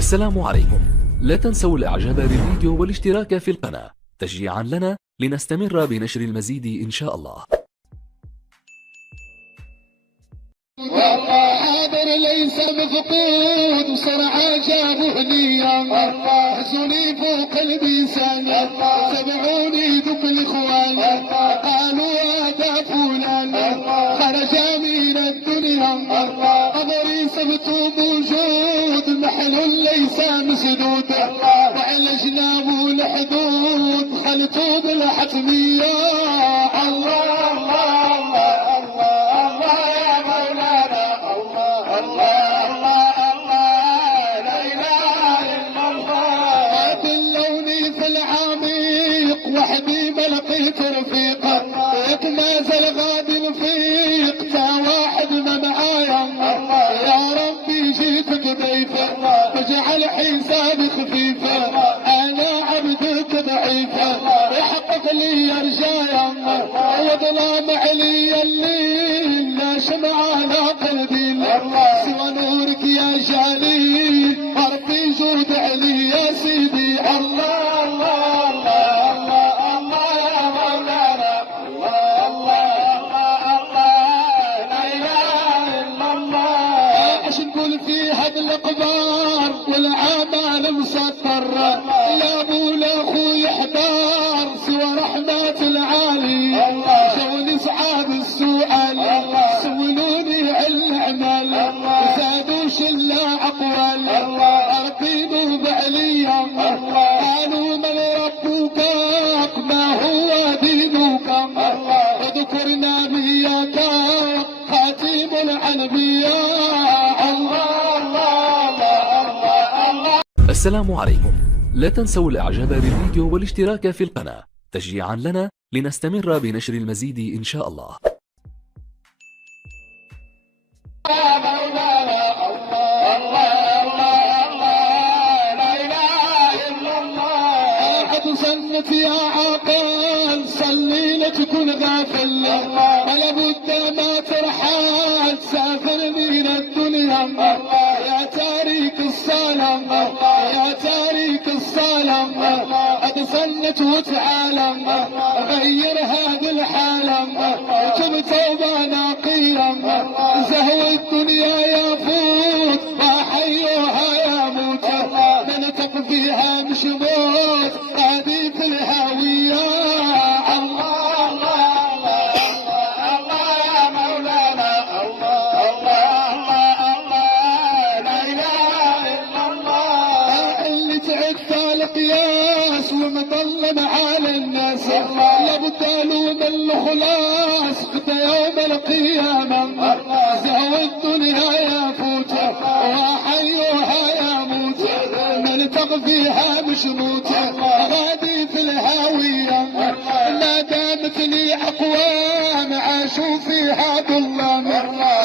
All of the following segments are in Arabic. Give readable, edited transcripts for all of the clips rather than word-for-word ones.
السلام عليكم. لا تنسوا الاعجاب بالفيديو والاشتراك في القناة تشجيعا لنا لنستمر بنشر المزيد إن شاء الله. والله حاضر ليس مفقود وصرعى جابه نية حزني فوق الميزان سمعوني ذوق الاخوان قالوا هذا فلان خرج من الدنيا قبري سبت موجود محل ليس مسدود وعلى جنابه الحدود خلطوا بالحتمية. الله الله الله يا مولانا الله الله الله لا اله الا الله. دلوني في العميق وحدي ما لقيت رفيق يتنازل غادي الفيق تا واحد ما معايا يا ربي جيتك ضيفه واجعل حسابي خفيفه انا عبدك ضعيفه يحقق لي رجايا وظلام علي الليل لا شمع على قلبي سوى نورك يا جليل ربي جود علي يا سيدي. الله الله الله الله يا مولانا الله الله الله لا اله الا الله. ايش نقول في هاد الاقبار والعمل مسطر يا مولا اخوي احضار سوى رحمة العالي جوني صعاب السؤال سولوني على الاعمال زادوا شلا اقوال ربي ضرب عليا قالوا من ربك ما هو دينك اذكرنا بياك خاتم الانبياء. الله الله الله. السلام عليكم. لا تنسوا الاعجاب بالفيديو والاشتراك في القناة تشجيعا لنا لنستمر بنشر المزيد إن شاء الله. يا مولانا الله الله الله لا اله الا الله. احد سنة يا عاقل صلي لا تكون غافل ولا بد ما ترحل سافر من الدنيا يا تاريك الصلاة يا تاريك الصلاة قد سنت وتعالم غير هذه الحالة تب توبة نقية زهو الدنيا يفوت وحيوها يموت من تقفيها مش موت قاضي في الهاوية. الله الله الله يا مولانا الله الله الله لا اله الا الله. اللي تعبت القياس ومظلم على الناس لابد له من الخلاص غدا يوم القيامة زهو الدنيا يفوت وحيوها يموت من تقفيها مش موت غادي في الهاوية. ما دامت لي اقوام عاشوا فيها ظلام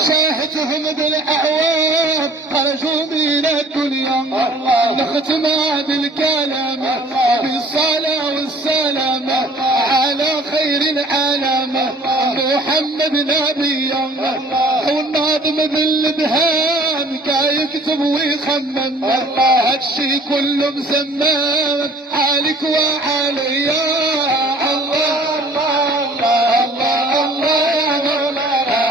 شاهدهم بالاعوام خرجوا من الدنيا نختم هذا الكلام بالصلاة والسلام على خير العالم محمد نبيا والناظم بالابهام كان يكتب ويخمم هالشي كله مسمى عليك وعلي. الله الله الله الله يا مولانا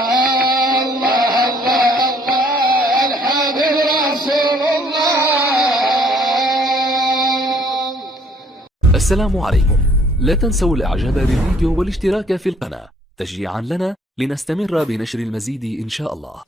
الله الله الله الحبيب رسول الله. السلام عليكم. لا تنسوا الاعجاب بالفيديو والاشتراك في القناة تشجيعا لنا لنستمر بنشر المزيد إن شاء الله.